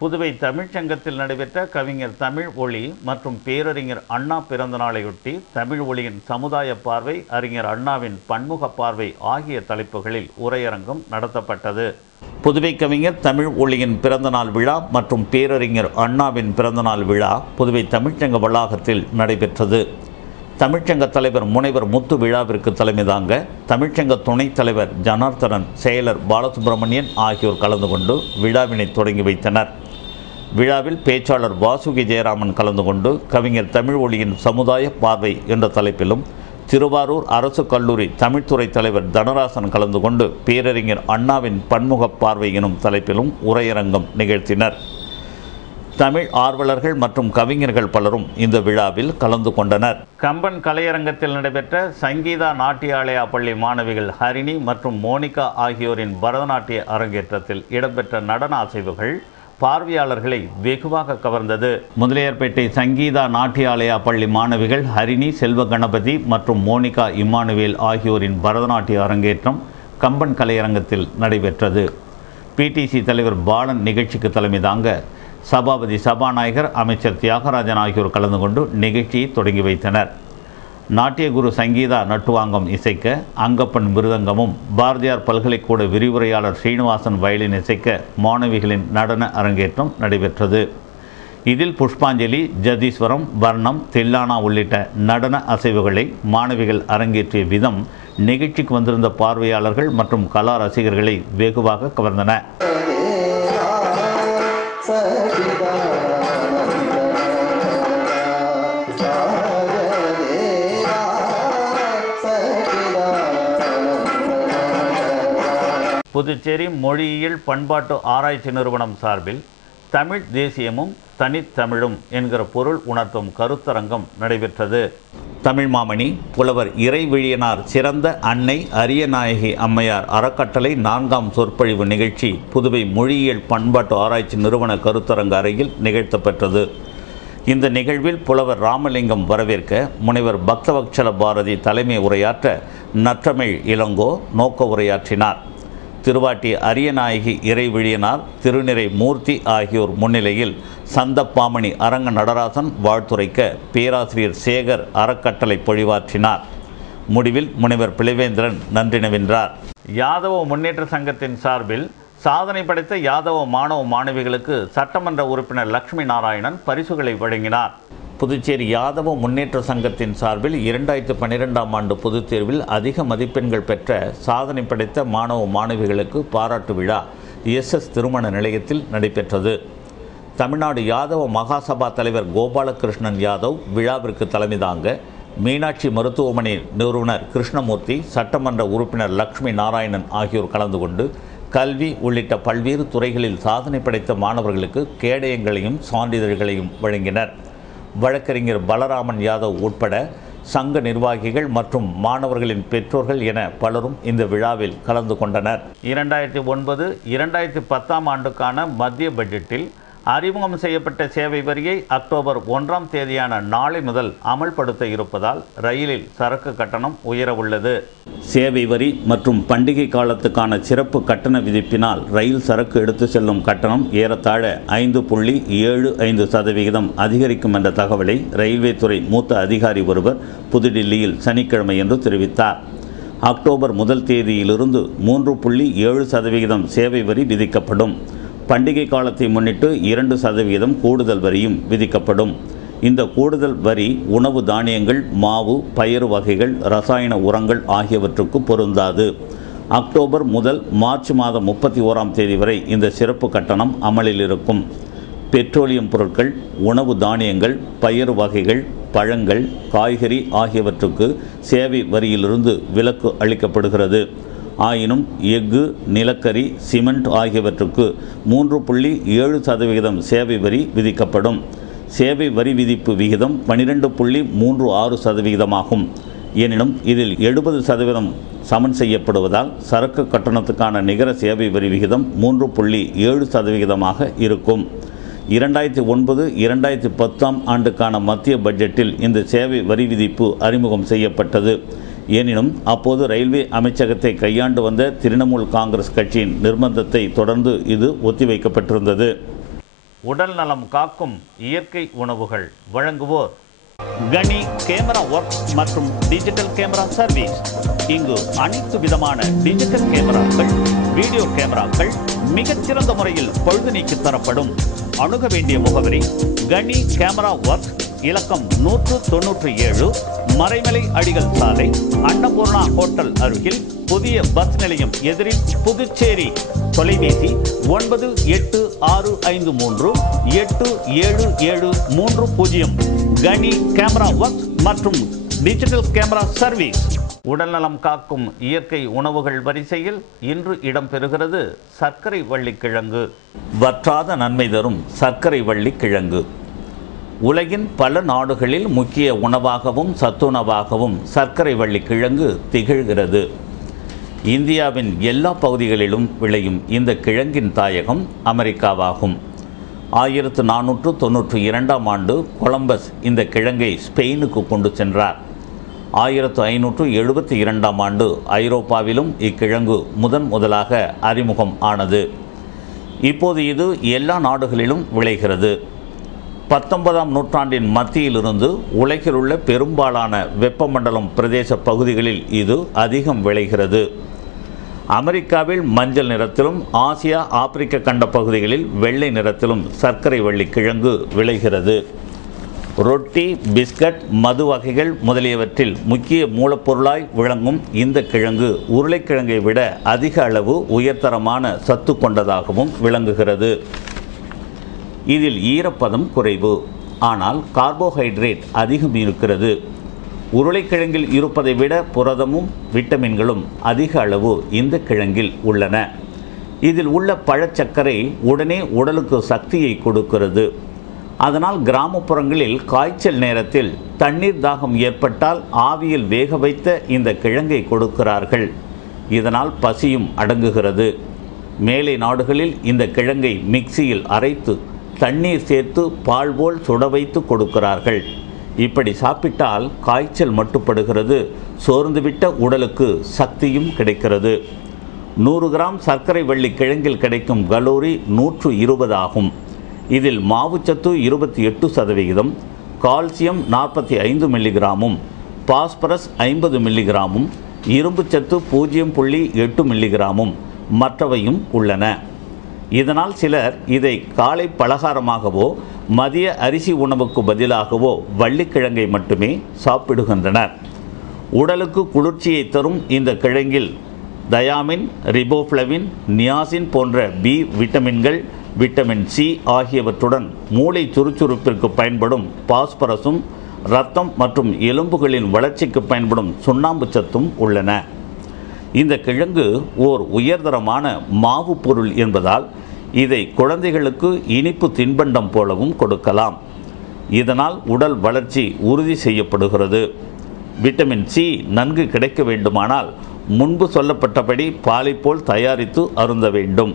புதுவை தமிழ்ச்சங்கத்தில் நடைபெற்ற கவிஞர் தமிழ் ஒளி மற்றும் பேரறிஞர் அண்ணா பிறந்த நாளையொட்டி தமிழ் ஒளியின் சமுதாய பார்வை, அறிஞர் அண்ணாவின் பன்முக பார்வை ஆகிய தலைப்புகளில் உரையரங்கம் நடத்தப்பட்டது. புதுவை கவிஞர் தமிழ் ஒளியின் பிறந்தநாள் விழா மற்றும் பேரறிஞர் அண்ணாவின் பிறந்தநாள் விழா புதுவை தமிழ்ச்சங்க வளாகத்தில் நடைபெற்றது. தமிழ்ச்சங்க தலைவர் முனைவர் முத்து விழாவிற்கு தலைமை தாங்க தமிழ்ச்சங்க துணைத் தலைவர் ஜனார்த்தனன், செயலர் பாலசுப்ரமணியன் ஆகியோர் கலந்து கொண்டு விழாவினை தொடங்கி வைத்தனர். விழாவில் பேச்சாளர் வாசுகி ஜெயராமன் கலந்து கொண்டு கவிஞர் தமிழ் ஒளியின் சமுதாய பார்வை என்ற தலைப்பிலும், திருவாரூர் அரசு கல்லூரி தமிழ்துறை தலைவர் தனராசன் கலந்து கொண்டு பேரறிஞர் அண்ணாவின் பன்முக பார்வை எனும் தலைப்பிலும் உரையரங்கம் நிகழ்த்தினர். தமிழ் ஆர்வலர்கள் மற்றும் கவிஞர்கள் பலரும் இந்த விழாவில் கலந்து கொண்டனர். கம்பன் கலையரங்கத்தில் நடைபெற்ற சங்கீதா நாட்டியாலயா பள்ளி மாணவிகள் ஹரிணி மற்றும் மோனிகா ஆகியோரின் பரதநாட்டிய அரங்கேற்றத்தில் இடம்பெற்ற நடன அசைவுகள் பார்வையாளர்களை வெகுவாக கவர்ந்தது. முதலியார்பேட்டை சங்கீதா நாட்டியாலயா பள்ளி மாணவிகள் ஹரிணி, செல்வ கணபதி மற்றும் மோனிகா இம்மானுவேல் ஆகியோரின் பரதநாட்டிய அரங்கேற்றம் கம்பன் கலையரங்கத்தில் நடைபெற்றது. பிடிசி தலைவர் பாலன் நிகழ்ச்சிக்கு தலைமை தாங்க சபாபதி சபாநாயகர், அமைச்சர் தியாகராஜன் ஆகியோர் கலந்து கொண்டு நிகழ்ச்சியை தொடங்கி வைத்தனர். நாட்டிய குரு சங்கீதா நட்டுவாங்கம் இசைக்க, அங்கப்பன் மிருதங்கமும், பாரதியார் பல்கலைக்கூட விரிவுரையாளர் ஸ்ரீனிவாசன் வயலின் இசைக்க மாணவிகளின் நடன அரங்கேற்றம் நடைபெற்றது. இதில் புஷ்பாஞ்சலி, ஜதீஸ்வரம், வர்ணம், தில்லானா உள்ளிட்ட நடன அசைவுகளை மாணவிகள் அரங்கேற்றிய விதம் நிகழ்ச்சிக்கு வந்திருந்த பார்வையாளர்கள் மற்றும் கலா ரசிகர்களை வெகுவாக கவர்ந்தன. புதுச்சேரி மொழியியல் பண்பாட்டு ஆராய்ச்சி நிறுவனம் சார்பில் தமிழ் தேசியமும் தனித்தமிழும் என்கிற பொருள் உணர்த்தும் கருத்தரங்கம் நடைபெற்றது. தமிழ் மாமணி புலவர் இறைவிழியனார் சிறந்த அன்னை அரியநாயகி அம்மையார் அறக்கட்டளை 4ஆம் சொற்பொழிவு நிகழ்ச்சி புதுவை மொழியியல் பண்பாட்டு ஆராய்ச்சி நிறுவன கருத்தரங்க அறையில் நிகழ்த்தப்பெற்றது. இந்த நிகழ்வில் புலவர் ராமலிங்கம் வரவேற்க, முனைவர் பக்தவத்சல பாரதி தலைமை உரையாற்ற, நற்றமிழ் இளங்கோ நோக்க உரையாற்றினார். திருவாட்டி அரியநாயகி இறைவிழியனார், திருநிறை மூர்த்தி ஆகியோர் முன்னிலையில் சந்தப்பாமணி அரங்க நடராசன் வாழ்த்துரைக்க, பேராசிரியர் சேகர் அறக்கட்டளை பொழிவாற்றினார். முடிவில் முனைவர் பிளவேந்திரன் நன்றி நவின்றார். யாதவ முன்னேற்ற சங்கத்தின் சார்பில் சாதனை படைத்த யாதவ மாணவ மாணவிகளுக்கு சட்டமன்ற உறுப்பினர் லட்சுமி நாராயணன் பரிசுகளை வழங்கினார். புதுச்சேரி யாதவ முன்னேற்ற சங்கத்தின் சார்பில் 2012ஆம் ஆண்டு பொதுத் தேர்வில் அதிக மதிப்பெண்கள் பெற்ற சாதனை படைத்த மாணவ மாணவிகளுக்கு பாராட்டு விழா SS திருமண நிலையத்தில் நடைபெற்றது. தமிழ்நாடு யாதவ மகாசபா தலைவர் கோபாலகிருஷ்ணன் யாதவ் விழாவிற்கு தலைமை தாங்க, மீனாட்சி மருத்துவமனை நிறுவனர் கிருஷ்ணமூர்த்தி, சட்டமன்ற உறுப்பினர் லட்சுமி நாராயணன் ஆகியோர் கலந்து கொண்டு கல்வி உள்ளிட்ட பல்வேறு துறைகளில் சாதனை படைத்த மாணவர்களுக்கு கேடயங்களையும் சான்றிதழ்களையும் வழங்கினர். வழக்கறிஞர் பலராமன் யாதவ் உட்பட சங்க நிர்வாகிகள் மற்றும் மாணவர்களின் பெற்றோர்கள் என பலரும் இந்த விழாவில் கலந்து கொண்டனர். 2009-2010ஆம் ஆண்டுக்கான மத்திய பட்ஜெட்டில் அறிமுகம் செய்யப்பட்ட சேவை வரியை அக்டோபர் 1ஆம் தேதியான நாளை முதல் அமல்படுத்த இருப்பதால் ரயிலில் சரக்கு கட்டணம் உயரவுள்ளது. சேவை வரி மற்றும் பண்டிகை காலத்துக்கான சிறப்பு கட்டண விதிப்பினால் ரயில் சரக்கு எடுத்து செல்லும் கட்டணம் ஏறத்தாழ 5.75% அதிகரிக்கும் என்ற தகவலை ரயில்வே துறை மூத்த அதிகாரி ஒருவர் புதுடில்லியில் சனிக்கிழமையன்று தெரிவித்தார். அக்டோபர் 1 தேதியிலிருந்து 3.7% சேவை வரி விதிக்கப்படும். பண்டிகை காலத்தை முன்னிட்டு 2% கூடுதல் வரியும் விதிக்கப்படும். இந்த கூடுதல் வரி உணவு தானியங்கள், மாவு, பயறு வகைகள், ரசாயன உரங்கள் ஆகியவற்றுக்கு பொருந்தாது. அக்டோபர் முதல் மார்ச் மாதம் 31ஆம் தேதி வரை இந்த சிறப்பு கட்டணம் அமலில் இருக்கும். பெட்ரோலியம் பொருட்கள், உணவு தானியங்கள், பயறு வகைகள், பழங்கள், காய்கறி ஆகியவற்றுக்கு சேவை வரியிலிருந்து விலக்கு அளிக்கப்படுகிறது. ஆயினும் எஃகு, நிலக்கரி, சிமெண்ட் ஆகியவற்றுக்கு 3.7% சேவை வரி விதிக்கப்படும். சேவை வரி விதிப்பு விகிதம் 12.36% ஆகும். எனினும் இதில் 70% சமன் செய்யப்படுவதால் சரக்கு கட்டணத்துக்கான நிகர சேவை வரி விகிதம் 3.7% இருக்கும். 2009-2010ஆம் ஆண்டுக்கான மத்திய பட்ஜெட்டில் இந்த சேவை வரி விதிப்பு அறிமுகம் செய்யப்பட்டது. எனினும் அப்போது ரயில்வே அமைச்சகத்தை கையாண்டு வந்த திரிணாமுல் காங்கிரஸ் கட்சியின் நிர்பந்தத்தை தொடர்ந்து இது ஒத்திவைக்கப்பட்டிருந்தது. உடல் நலம் காக்கும் இயற்கை உணவுகள். வழங்குவோர் கனி கேமரா ஒர்க் மற்றும் டிஜிட்டல் கேமரா சர்வீஸ். இங்கு அனைத்து விதமான டிஜிட்டல் கேமராக்கள், வீடியோ கேமராக்கள் மிகச்சிறந்த முறையில் பழுது நீக்கி தரப்படும். அணுக வேண்டிய முகவரி கனி கேமரா ஒர்க், இலக்கம் 197, மறைமலை அடிகள் சாலை, அன்னபூர்ணா ஹோட்டல் அருகில், புதிய பஸ் நிலையம் எதிரில், புதுச்சேரி. தொலைபேசி 9865387730. கனி கேமரா ஒர்க் மற்றும் டிஜிட்டல் கேமரா சர்வீஸ். உடல்நலம் காக்கும் இயற்கை உணவுகள் வரிசையில் இன்று இடம்பெறுகிறது சர்க்கரை வள்ளிக்கிழங்கு. வற்றாத நன்மை தரும் சர்க்கரை வள்ளிக்கிழங்கு. உலகின் பல நாடுகளில் முக்கிய உணவாகவும் சத்துணவாகவும் சர்க்கரை வள்ளிக்கிழங்கு திகழ்கிறது. இந்தியாவின் எல்லா பகுதிகளிலும் விளையும் இந்த கிழங்கின் தாயகம் அமெரிக்காவாகும். 1492ஆம் ஆண்டு கொலம்பஸ் இந்த கிழங்கை ஸ்பெயினுக்கு கொண்டு சென்றார். 1572ஆம் ஆண்டு ஐரோப்பாவிலும் இக்கிழங்கு முதலாக அறிமுகம் ஆனது. இப்போது இது எல்லா நாடுகளிலும் விளைகிறது. 19ஆம் நூற்றாண்டின் மத்தியிலிருந்து உலகில் உள்ள பெரும்பாலான வெப்பமண்டலம் பிரதேச பகுதிகளில் இது அதிகம் விளைகிறது. அமெரிக்காவில் மஞ்சள் நிறத்திலும், ஆசியா ஆப்பிரிக்க கண்ட பகுதிகளில் வெள்ளை நிறத்திலும் சர்க்கரை வள்ளிக்கிழங்கு விளைகிறது. ரொட்டி, பிஸ்கட், மது வகைகள் முதலியவற்றில் முக்கிய மூலப்பொருளாய் விளங்கும் இந்த கிழங்கு உருளைக்கிழங்கை விட அதிக அளவு உயர்தரமான சத்து கொண்டதாகவும் விளங்குகிறது. இதில் ஈரப்பதம் குறைவு, ஆனால் கார்போஹைட்ரேட் அதிகம் இருக்கிறது. உருளைக்கிழங்கில் இருப்பதை விட புரதமும் விட்டமின்களும் அதிக அளவு இந்த கிழங்கில் உள்ளன. இதில் உள்ள பழச்சர்க்கரை உடனே உடலுக்கு சக்தியை கொடுக்கிறது. அதனால் கிராமப்புறங்களில் காய்ச்சல் நேரத்தில் தண்ணீர் தாகம் ஏற்பட்டால் ஆவியில் வேக வைத்த இந்த கிழங்கை கொடுக்கிறார்கள். இதனால் பசியும் அடங்குகிறது. மேலை நாடுகளில் இந்த கிழங்கை மிக்சியில் அரைத்து தண்ணீர் சேர்த்து பால் போல் சுட வைத்து கொடுக்கிறார்கள். இப்படி சாப்பிட்டால் காய்ச்சல் மட்டுப்படுகிறது, சோர்ந்துவிட்ட உடலுக்கு சக்தியும் கிடைக்கிறது. 100 கிராம் சர்க்கரை வள்ளி கிழங்கில் கிடைக்கும் கலோரி 120 ஆகும். இதில் மாவுச்சத்து 28%, கால்சியம் 45 மில்லிகிராமும், பாஸ்பரஸ் 50 மில்லிகிராமும், இரும்புச்சத்து 0.8 மில்லிகிராமும் மற்றவையும் உள்ளன. இதனால் சிலர் இதை காலை பலகாரமாகவோ மதிய அரிசி உணவுக்கு பதிலாகவோ வள்ளிக்கிழங்கை மட்டுமே சாப்பிடுகின்றனர். உடலுக்கு குளிர்ச்சியை தரும் இந்த கிழங்கில் தயாமின், ரிபோஃப்ளவின், நியாசின் போன்ற பி விட்டமின்கள், விட்டமின் சி ஆகியவற்றுடன் மூளை சுறுசுறுப்பிற்கு பயன்படும் பாஸ்பரஸும், இரத்தம் மற்றும் எலும்புகளின் வளர்ச்சிக்கு பயன்படும் சுண்ணாம்பு சத்தும் உள்ளன. இந்த கிழங்கு ஓர் உயர்தரமான மாவு பொருள் என்பதால் இதை குழந்தைகளுக்கு இனிப்பு தின்பண்டம் போலவும் கொடுக்கலாம். இதனால் உடல் வளர்ச்சி உறுதி செய்யப்படுகிறது. விட்டமின் சி நன்கு கிடைக்க வேண்டுமானால் முன்பு சொல்லப்பட்டபடி பாலை போல் தயாரித்து அருந்த வேண்டும்.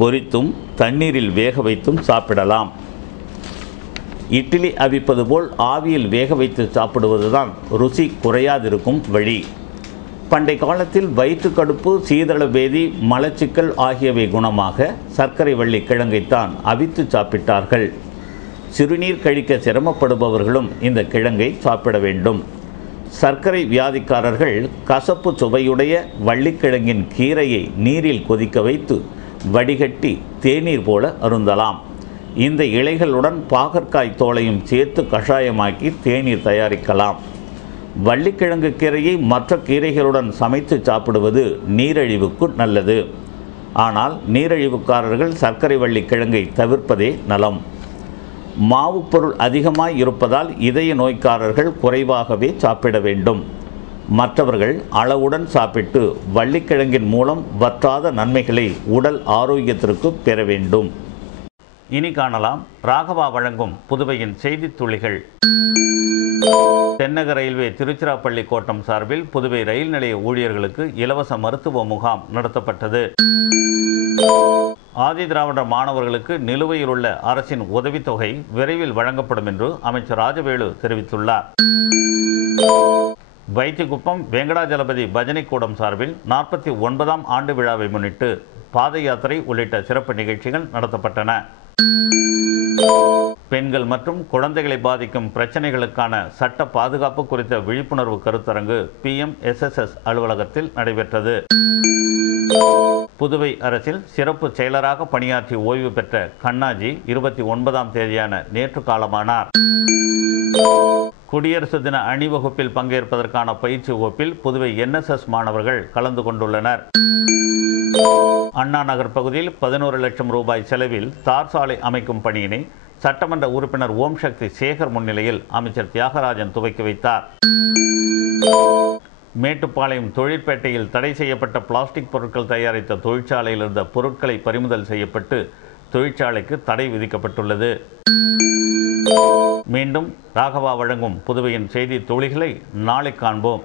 பொரித்தும் தண்ணீரில் வேக வைத்தும் சாப்பிடலாம். இட்லி அவிப்பது போல் ஆவியில் வேக வைத்து சாப்பிடுவதுதான் ருசி குறையாதிருக்கும் வழி. பண்டை காலத்தில் வயிற்றுக்கடுப்பு, சீதள பேதி, மலச்சிக்கல் ஆகியவை குணமாக சர்க்கரை வள்ளி கிழங்கைத்தான் அவித்து சாப்பிட்டார்கள். சிறுநீர் கழிக்க சிரமப்படுபவர்களும் இந்த கிழங்கை சாப்பிட வேண்டும். சர்க்கரை வியாதிக்காரர்கள் கசப்பு சுவையுடைய வள்ளிக்கிழங்கின் கீரையை நீரில் கொதிக்க வைத்து வடிகட்டி தேநீர் போல அருந்தலாம். இந்த இலைகளுடன் பாகற்காய் தோலையும் சேர்த்து கஷாயமாக்கி தேநீர் தயாரிக்கலாம். வள்ளிக்கிழங்கு கீரையை மற்ற கீரைகளுடன் சமைத்து சாப்பிடுவது நீரிழிவுக்கு நல்லது. ஆனால் நீரிழிவுக்காரர்கள் சர்க்கரை வள்ளிக்கிழங்கை தவிர்ப்பதே நலம். மாவு பொருள் அதிகமாய் இருப்பதால் இதய நோய்க்காரர்கள் குறைவாகவே சாப்பிட வேண்டும். மற்றவர்கள் அளவுடன் சாப்பிட்டு வள்ளிக்கிழங்கின் மூலம் வற்றாத நன்மைகளை உடல் ஆரோக்கியத்திற்கு பெற வேண்டும். இனி காணலாம் ராகவா வழங்கும் புதுவையின் செய்தி துளிகள். தென்னக ரயில்வே திருச்சிராப்பள்ளி கோட்டம் சார்பில் புதுவை ரயில் நிலைய ஊழியர்களுக்கு இலவச மருத்துவ முகாம் நடத்தப்பட்டது. ஆதி திராவிடர் மாணவர்களுக்கு நிலுவையில் உள்ள அரசின் உதவித்தொகை விரைவில் வழங்கப்படும் என்று அமைச்சர் ராஜவேலு தெரிவித்துள்ளார். வைத்திக்குப்பம் வெங்கடாஜலபதி பஜனை கூடம் சார்பில் 49ஆம் ஆண்டு விழாவை முன்னிட்டு பாத யாத்திரை உள்ளிட்ட சிறப்பு நிகழ்ச்சிகள் நடத்தப்பட்டன. பெண்கள் மற்றும் குழந்தைகளை பாதிக்கும் பிரச்சனைகளுக்கான சட்ட பாதுகாப்பு குறித்த விழிப்புணர்வு கருத்தரங்கு PMSSS அலுவலகத்தில் நடைபெற்றது. புதுவை அரசில் சிறப்பு செயலராக பணியாற்றி ஓய்வு பெற்ற கண்ணாஜி 29ஆம் தேதியான நேற்று காலமானார். குடியரசு தின அணிவகுப்பில் பங்கேற்பதற்கான பயிற்சி வகுப்பில் புதுவை NSS மாணவர்கள் கலந்து கொண்டுள்ளனர். அண்ணா நகர் பகுதியில் 11 லட்சம் ரூபாய் செலவில் தார் சாலை அமைக்கும் பணியினை சட்டமன்ற உறுப்பினர் ஓம் சக்தி சேகர் முன்னிலையில் அமைச்சர் தியாகராஜன் துவக்கி வைத்தார். மேட்டுப்பாளையம் தொழிற்பேட்டையில் தடை செய்யப்பட்ட பிளாஸ்டிக் பொருட்கள் தயாரித்த தொழிற்சாலையில் இருந்த பொருட்களை பறிமுதல் செய்யப்பட்டு தொழிற்சாலைக்கு தடை விதிக்கப்பட்டுள்ளது. மீண்டும் ராகவா வழங்கும் புதுவையின் செய்தி துளிகளை நாளை காண்போம்.